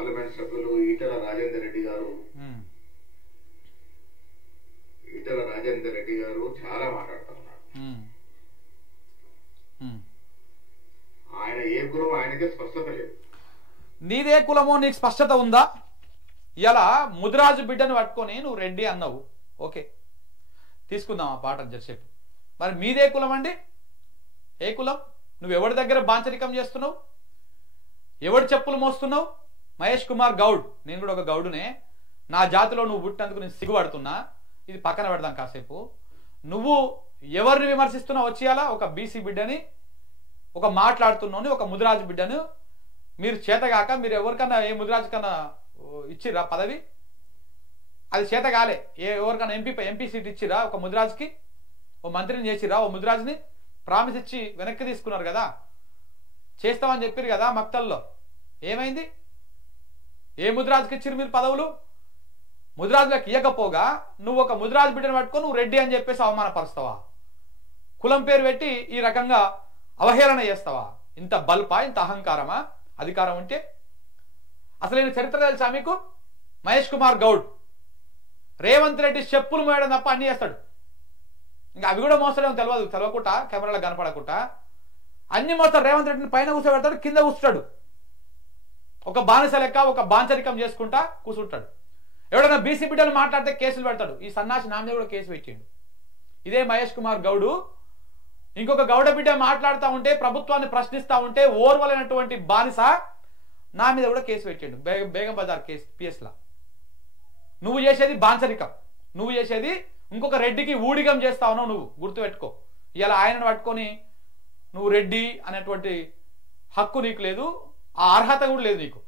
Parliament సభ్యులు ఈటెల రాజేందర్ రెడ్డి గారు చాలా మాట్లాడుతూ ఉన్నారు. ఆయన ఏ కులం ఆయనకే స్పష్టత లేదు. నీదే కులమో నీకు స్పష్టత ఉందా? ఇలా ముదిరాజు బిడ్డను పట్టుకొని నువ్వు రెడ్డి అన్నావు, ఓకే తీసుకుందాం ఆ పాట చెప్పు. మరి మీదే కులం అండి? ఏ కులం? నువ్వు ఎవరి దగ్గర బాంచరికం చేస్తున్నావు? ఎవరి చెప్పులు మోస్తున్నావు? మహేష్ కుమార్ గౌడ్, నేను కూడా ఒక గౌడునే. నా జాతిలో నువ్వు పుట్టినందుకు నేను సిగ్గుపడుతున్నా. ఇది పక్కన పెడదాం కాసేపు. నువ్వు ఎవరిని విమర్శిస్తున్నావు? వచ్చేయాలా ఒక బీసీ బిడ్డని, ఒక మాట్లాడుతున్నావు, ఒక ముదిరాజు బిడ్డను. మీరు చేతగాక మీరు ఎవరికన్నా ఏ ముదిరాజు కన్నా ఇచ్చిర్రా పదవి? అది చేతగాలే. ఎవరికన్నా ఎంపీ సీట్ ఇచ్చిరా? ఒక ముదిరాజుకి ఓ మంత్రిని చేసిరా? ఓ ముదిరాజుని ప్రామిస్ ఇచ్చి వెనక్కి తీసుకున్నారు కదా, చేస్తామని చెప్పారు కదా మక్తల్లో. ఏమైంది? ఏ ముదిరాజుకి ఇచ్చిరు మీరు పదవులు? ముదిరాజులకు ఇవ్వకపోగా నువ్వు ఒక ముదిరాజు బిడ్డను పట్టుకొని నువ్వు రెడ్డి అని చెప్పేసి అవమానపరుస్తావా? కులం పేరు పెట్టి ఈ రకంగా అవహేళన చేస్తావా? ఇంత బల్పా, ఇంత అహంకారమా అధికారం ఉంటే? అసలు నేను చరిత్ర తెలుసా మీకు? మహేష్ కుమార్ గౌడ్ రేవంత్ రెడ్డి చెప్పులు మోయడం తప్ప అన్ని చేస్తాడు. ఇంకా అవి కూడా మోస్తాడేమో తెలియకుండా, కెమెరాలో కనపడకుండా అన్ని మోస్తాడు. రేవంత్ రెడ్డిని పైన కూర్చోబెడతాడు, కింద కూర్చుంటాడు. ఒక బానిస లెక్క ఒక బాంచరికం చేసుకుంటా కూర్చుంటాడు. ఎవడన్నా బీసీ బిడ్డలు మాట్లాడితే కేసులు పెడతాడు. ఈ సన్నాసి నా మీద కూడా కేసు పెట్టిండు. ఇదే మహేష్ కుమార్ గౌడు. ఇంకొక గౌడ బిడ్డ మాట్లాడుతూ ఉంటే, ప్రభుత్వాన్ని ప్రశ్నిస్తూ ఉంటే ఓర్వలేనటువంటి బానిస నా మీద కూడా కేసు పెట్టిండు. బేగం బజార్ కేసు పిఎస్లా. నువ్వు చేసేది బాంచరికం, నువ్వు చేసేది ఇంకొక రెడ్డికి ఊడిగం చేస్తా ఉన్నావు. నువ్వు గుర్తుపెట్టుకో. ఇలా ఆయనను పట్టుకొని నువ్వు రెడ్డి అనేటువంటి హక్కు నీకు లేదు, ఆ అర్హత కూడా లేదు నీకు.